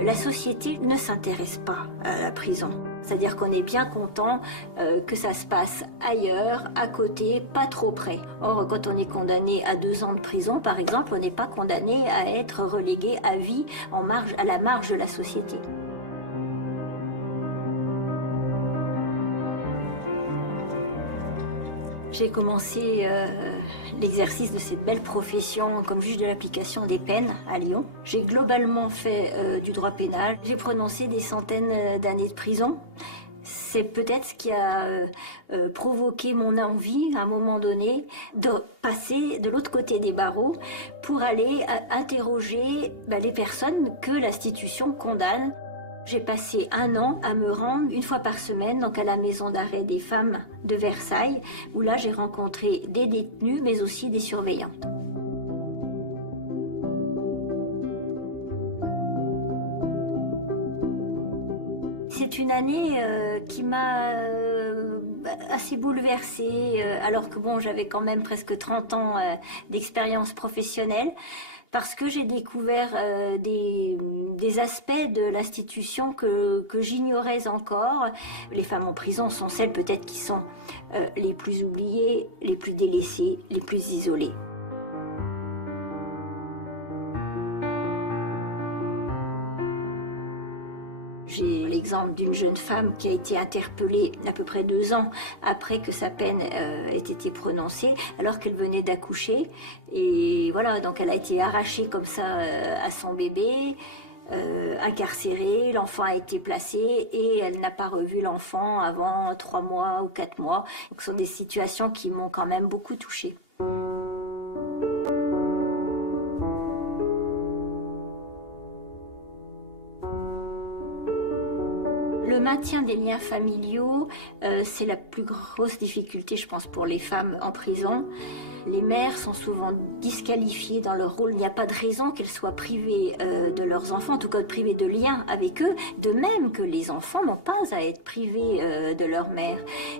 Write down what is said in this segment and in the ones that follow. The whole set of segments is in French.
La société ne s'intéresse pas à la prison. C'est-à-dire qu'on est bien content que ça se passe ailleurs, à côté, pas trop près. Or, quand on est condamné à 2 ans de prison, par exemple, on n'est pas condamné à être relégué à vie à la marge de la société. J'ai commencé l'exercice de cette belle profession comme juge de l'application des peines à Lyon. J'ai globalement fait du droit pénal. J'ai prononcé des centaines d'années de prison. C'est peut-être ce qui a provoqué mon envie, à un moment donné, de passer de l'autre côté des barreaux pour aller interroger les personnes que l'institution condamne. J'ai passé 1 an à me rendre 1 fois par semaine donc à la maison d'arrêt des femmes de Versailles, où là j'ai rencontré des détenus mais aussi des surveillantes. C'est une année qui m'a assez bouleversée, alors que bon, j'avais quand même presque 30 ans d'expérience professionnelle, parce que j'ai découvert des aspects de l'institution que j'ignorais encore. Les femmes en prison sont celles peut-être qui sont les plus oubliées, les plus délaissées, les plus isolées. J'ai l'exemple d'une jeune femme qui a été interpellée à peu près 2 ans après que sa peine ait été prononcée, alors qu'elle venait d'accoucher. Et voilà, donc elle a été arrachée comme ça à son bébé, incarcérée, l'enfant a été placé et elle n'a pas revu l'enfant avant 3 mois ou 4 mois. Donc, ce sont des situations qui m'ont quand même beaucoup touchée. Le maintien des liens familiaux, c'est la plus grosse difficulté, je pense, pour les femmes en prison. Les mères sont souvent disqualifiées dans leur rôle. Il n'y a pas de raison qu'elles soient privées de leurs enfants, en tout cas privées de liens avec eux, de même que les enfants n'ont pas à être privés de leur mère.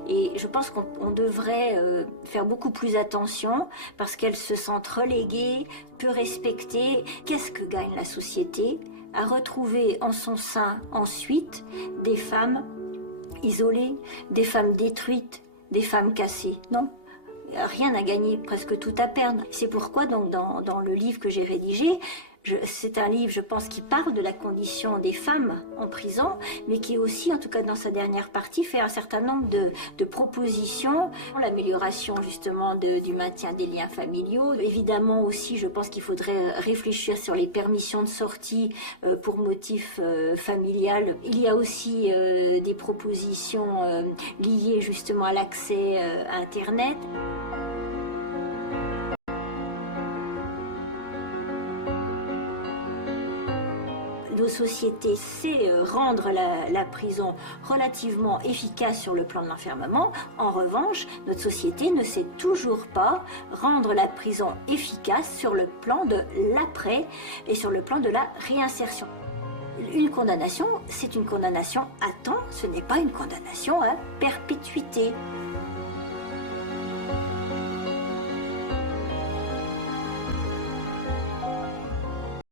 Et je pense qu'on devrait faire beaucoup plus attention parce qu'elles se sentent reléguées, peu respectées. Qu'est-ce que gagne la société à retrouver en son sein ensuite des femmes isolées, des femmes détruites, des femmes cassées? Non, rien à gagner, presque tout à perdre. C'est pourquoi donc dans le livre que j'ai rédigé, c'est un livre, je pense, qui parle de la condition des femmes en prison, mais qui aussi, en tout cas dans sa dernière partie, fait un certain nombre de propositions pour l'amélioration justement du maintien des liens familiaux. Évidemment aussi, je pense qu'il faudrait réfléchir sur les permissions de sortie pour motif familial. Il y a aussi des propositions liées justement à l'accès à Internet. Nos sociétés sait rendre la prison relativement efficace sur le plan de l'enfermement. En revanche, notre société ne sait toujours pas rendre la prison efficace sur le plan de l'après et sur le plan de la réinsertion. Une condamnation, c'est une condamnation à temps, ce n'est pas une condamnation à perpétuité.